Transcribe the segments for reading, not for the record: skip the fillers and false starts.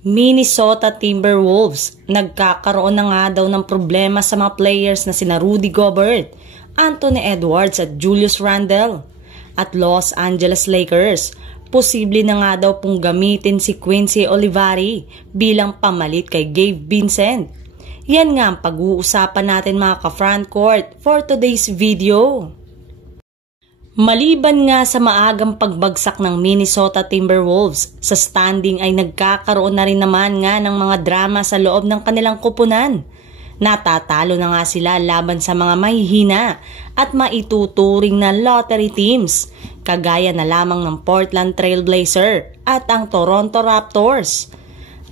Minnesota Timberwolves, nagkakaroon na nga daw ng problema sa mga players na sina Rudy Gobert, Anthony Edwards at Julius Randle. At Los Angeles Lakers, posible na nga daw pong gamitin si Quincy Olivari bilang pamalit kay Gabe Vincent. Yan nga ang pag-uusapan natin mga ka-frontcourt for today's video. Maliban nga sa maagang pagbagsak ng Minnesota Timberwolves, sa standing ay nagkakaroon na rin naman nga ng mga drama sa loob ng kanilang kupunan. Natatalo na nga sila laban sa mga mahihina at maituturing na lottery teams, kagaya na lamang ng Portland Trail Blazer at ang Toronto Raptors.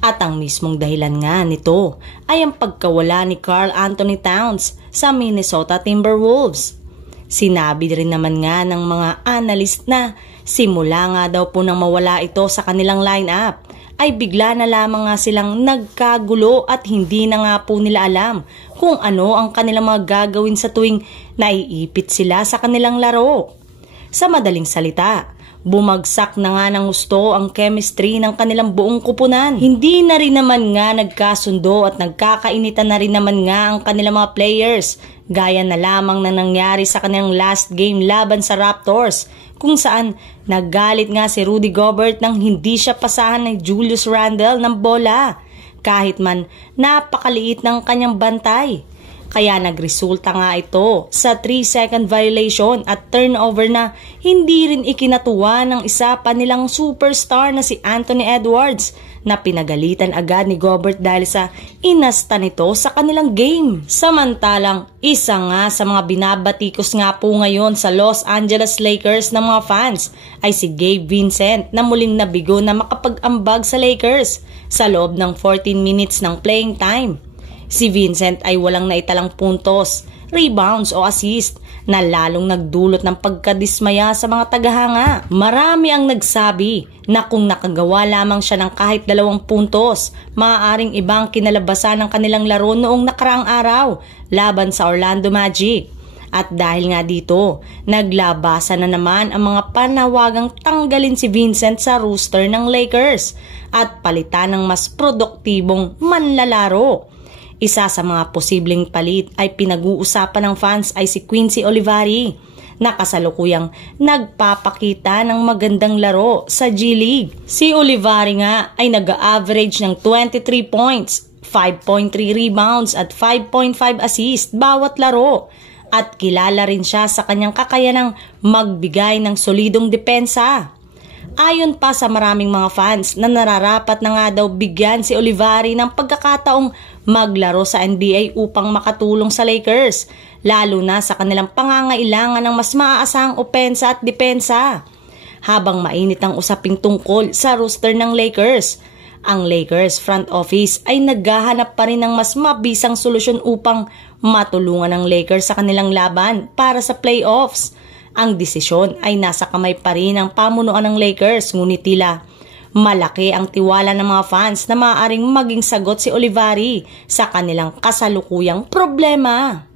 At ang mismong dahilan nga nito ay ang pagkawala ni Karl Anthony Towns sa Minnesota Timberwolves. Sinabi rin naman nga ng mga analyst na simula nga daw po nang mawala ito sa kanilang lineup ay bigla na lamang nga silang nagkagulo at hindi na nga po nila alam kung ano ang kanilang mga gagawin sa tuwing naiipit sila sa kanilang laro. Sa madaling salita, bumagsak na nga ng gusto ang chemistry ng kanilang buong kupunan. Hindi na rin naman nga nagkasundo at nagkakainitan na rin naman nga ang kanilang mga players, gaya na lamang na nangyari sa kanilang last game laban sa Raptors, kung saan naggalit nga si Rudy Gobert nang hindi siya pasahan ni Julius Randle ng bola, kahit man napakaliit ng kanyang bantay. Kaya nagresulta nga ito sa 3-second violation at turnover na hindi rin ikinatuwa ng isa pa nilang superstar na si Anthony Edwards, na pinagalitan agad ni Gobert dahil sa inasta nito sa kanilang game. Samantalang isa nga sa mga binabatikos nga po ngayon sa Los Angeles Lakers ng mga fans ay si Gabe Vincent, na muling nabigo na makapag-ambag sa Lakers sa loob ng 14 minutes ng playing time. Si Vincent ay walang naitalang puntos, rebounds o assist na lalong nagdulot ng pagkadismaya sa mga tagahanga. Marami ang nagsabi na kung nakagawa lamang siya ng kahit 2 puntos, maaaring ibang kinalabasan ng kanilang laro noong nakaraang araw laban sa Orlando Magic. At dahil nga dito, naglabasan na naman ang mga panawagang tanggalin si Vincent sa roster ng Lakers at palitan ng mas produktibong manlalaro. Isa sa mga posibleng palit ay pinag-uusapan ng fans ay si Quincy Olivari, na kasalukuyang nagpapakita ng magandang laro sa G League. Si Olivari nga ay nag-average ng 23 points, 5.3 rebounds at 5.5 assists bawat laro, at kilala rin siya sa kanyang kakayanang magbigay ng solidong depensa. Ayon pa sa maraming mga fans na nararapat na nga daw bigyan si Olivari ng pagkakataong maglaro sa NBA upang makatulong sa Lakers, lalo na sa kanilang pangangailangan ng mas maaasahang opensa at depensa. Habang mainit ang usaping tungkol sa roster ng Lakers, ang Lakers front office ay naghahanap pa rin ng mas mabisang solusyon upang matulungan ng Lakers sa kanilang laban para sa playoffs. Ang desisyon ay nasa kamay pa rin ng pamunuan ng Lakers, ngunit tila malaki ang tiwala ng mga fans na maaaring maging sagot si Olivari sa kanilang kasalukuyang problema.